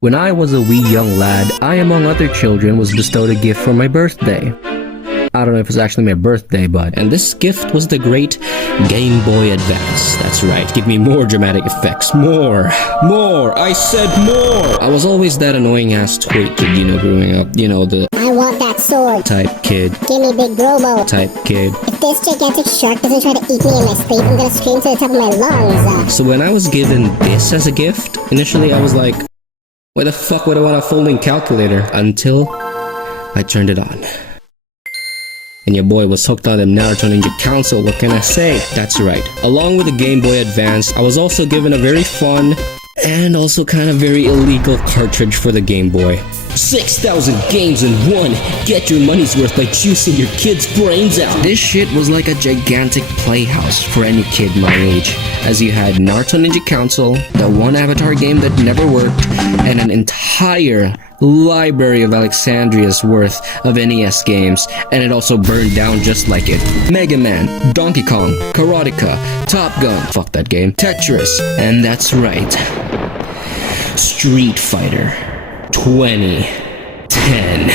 When I was a wee young lad, I, among other children, was bestowed a gift for my birthday. I don't know if it's actually my birthday, and this gift was the great Game Boy Advance. That's right, give me more dramatic effects. More! I said more! I was always that annoying ass twit kid, growing up. The I want that sword type kid. Give me big Grobo Type kid. If this gigantic shark doesn't try to eat me in my sleep, I'm gonna scream to the top of my lungs. So when I was given this as a gift, initially I was like, why the fuck would I want a folding calculator? Until I turned it on. And your boy was hooked on them Naruto Ninja Council, what can I say? That's right. Along with the Game Boy Advance, I was also given a very fun and also kind of very illegal cartridge for the Game Boy. 6,000 games in one! Get your money's worth by juicing your kid's brains out! This shit was like a gigantic playhouse for any kid my age, as you had Naruto Ninja Council, the one Avatar game that never worked, and an entire library of Alexandria's worth of NES games, and it also burned down just like it. Mega Man, Donkey Kong, Karateka, Top Gun, fuck that game, Tetris, and that's right, Street Fighter 2010.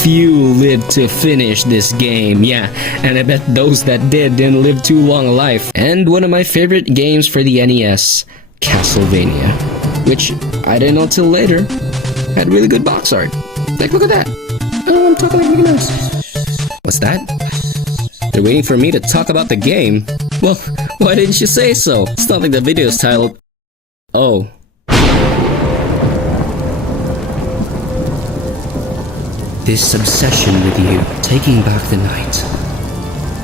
Few lived to finish this game, yeah, and I bet those that didn't live too long a life. And one of my favorite games for the NES, Castlevania, which I didn't know till later had really good box art. Like, look at that. Oh, I'm talking like Mickey Mouse. What's that? They're waiting for me to talk about the game. Well, why didn't you say so? It's not like the video's titled. Oh. This obsession with you, taking back the night.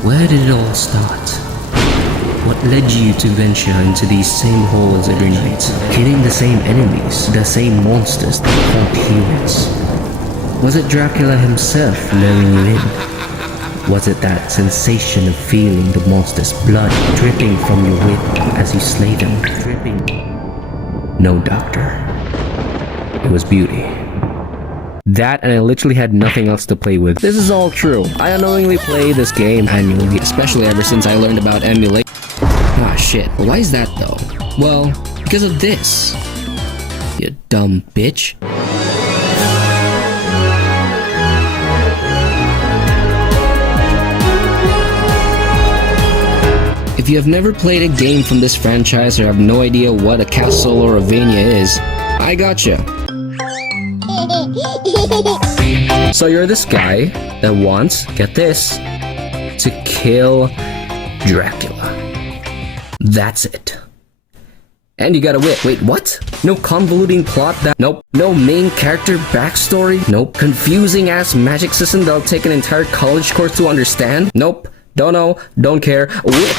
Where did it all start? What led you to venture into these same holes every night, killing the same enemies, the same monsters that haunt humans? Was it Dracula himself luring you in? Was it that sensation of feeling the monster's blood dripping from your whip as you slay them? Dripping? No, Doctor. It was beauty. That, and I literally had nothing else to play with. This is all true. I unknowingly play this game annually, especially ever since I learned about emulation. Ah, shit. Why is that, though? Well, because of this. You dumb bitch. If you have never played a game from this franchise or have no idea what a Castle or a Vania is, I gotcha. So you're this guy that wants, get this, to kill Dracula. That's it. And you gotta whip. Wait, what? No convoluting plot that... Nope. No main character backstory? Nope. Confusing ass magic system that'll take an entire college course to understand? Nope. Don't know. Don't care. Whip!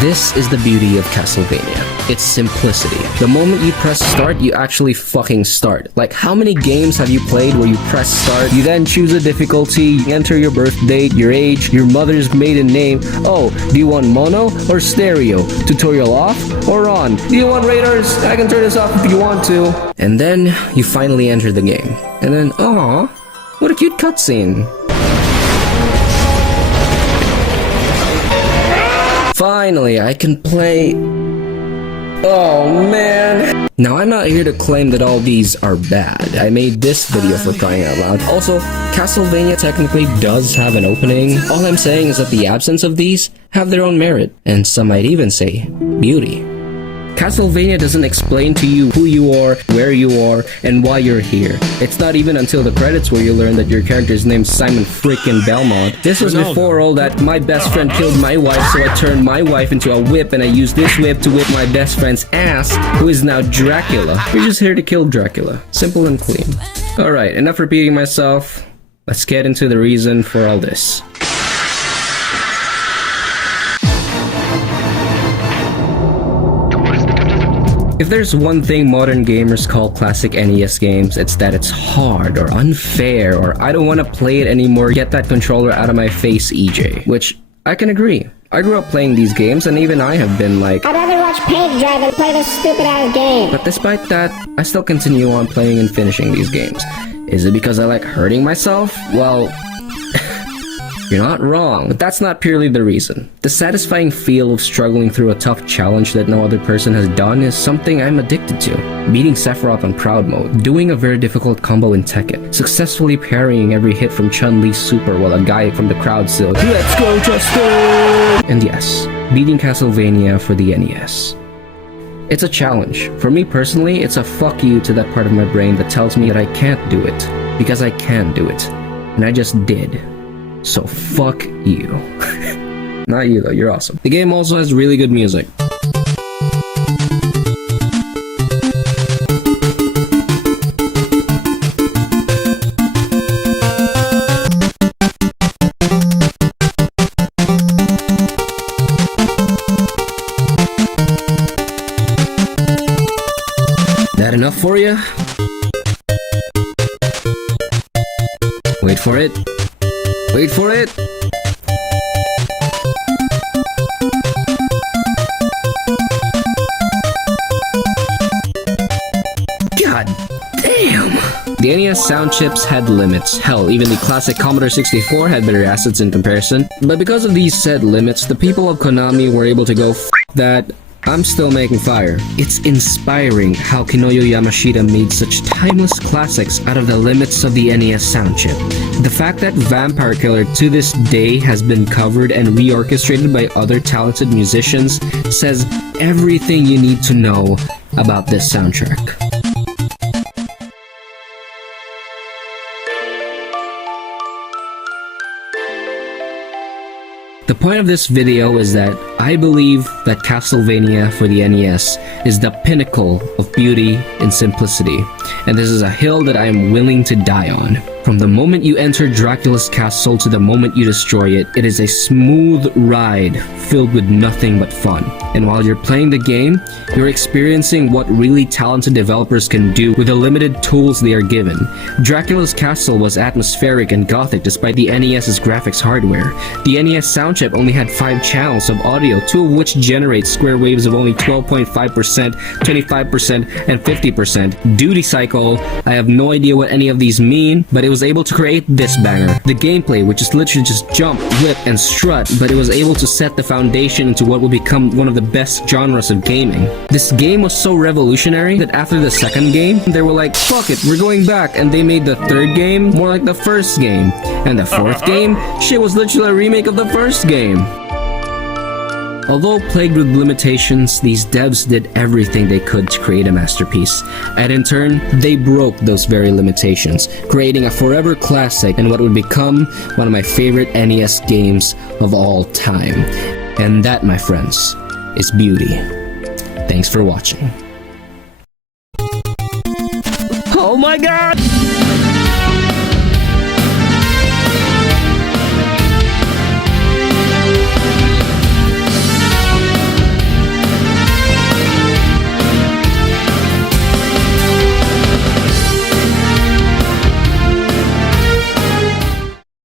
This is the beauty of Castlevania. It's simplicity. The moment you press start, you actually fucking start. Like, how many games have you played where you press start, you then choose a difficulty, you enter your birth date, your age, your mother's maiden name. Oh, do you want mono or stereo? Tutorial off or on? Do you want radars? I can turn this off if you want to. And then you finally enter the game. And then, aw, what a cute cutscene. Finally, I can play... Oh, man. Now, I'm not here to claim that all these are bad. I made this video for crying out loud. Also, Castlevania technically does have an opening. All I'm saying is that the absence of these have their own merit, and some might even say, beauty. Castlevania doesn't explain to you who you are, where you are, and why you're here. It's not even until the credits where you learn that your character is named Simon frickin' Belmont. This was before all that my best friend killed my wife, so I turned my wife into a whip, and I used this whip to whip my best friend's ass, who is now Dracula. We're just here to kill Dracula. Simple and clean. Alright, enough repeating myself. Let's get into the reason for all this. If there's one thing modern gamers call classic NES games, it's that it's hard or unfair or I don't want to play it anymore, get that controller out of my face, Eijay. Which, I can agree. I grew up playing these games and even I have been like, I'd rather watch paint dry than play this stupid ass game. But despite that, I still continue on playing and finishing these games. Is it because I like hurting myself? Well, You're not wrong, but that's not purely the reason. The satisfying feel of struggling through a tough challenge that no other person has done is something I'm addicted to. Beating Sephiroth on Proud Mode, doing a very difficult combo in Tekken, successfully parrying every hit from Chun-Li's super while a guy from the crowd still, "Let's go, Justin!" And yes, beating Castlevania for the NES. It's a challenge. For me personally, it's a fuck you to that part of my brain that tells me that I can't do it, because I can do it. And I just did. So fuck you. Not you though, you're awesome. The game also has really good music. That enough for you? Wait for it. Wait for it. God damn. The NES sound chips had limits. Hell, even the classic Commodore 64 had better assets in comparison. But because of these said limits, the people of Konami were able to go f that. I'm still making fire. It's inspiring how Kinoyo Yamashita made such timeless classics out of the limits of the NES sound chip. The fact that Vampire Killer to this day has been covered and reorchestrated by other talented musicians says everything you need to know about this soundtrack. The point of this video is that I believe that Castlevania for the NES is the pinnacle of beauty and simplicity, and this is a hill that I am willing to die on. From the moment you enter Dracula's castle to the moment you destroy it, it is a smooth ride filled with nothing but fun. And while you're playing the game, you're experiencing what really talented developers can do with the limited tools they are given. Dracula's castle was atmospheric and gothic despite the NES's graphics hardware. The NES sound chip only had 5 channels of audio, 2 of which generate square waves of only 12.5%, 25%, and 50%. Duty cycle, I have no idea what any of these mean, but it was able to create this banger. The gameplay, which is literally just jump, whip, and strut, but it was able to set the foundation into what will become one of the best genres of gaming. This game was so revolutionary that after the second game, they were like, fuck it, we're going back, and they made the third game more like the first game. And the fourth game, shit was literally a remake of the first game. Although plagued with limitations, these devs did everything they could to create a masterpiece, and in turn, they broke those very limitations, creating a forever classic and what would become one of my favorite NES games of all time. And that, my friends, is beauty. Thanks for watching. Oh my god!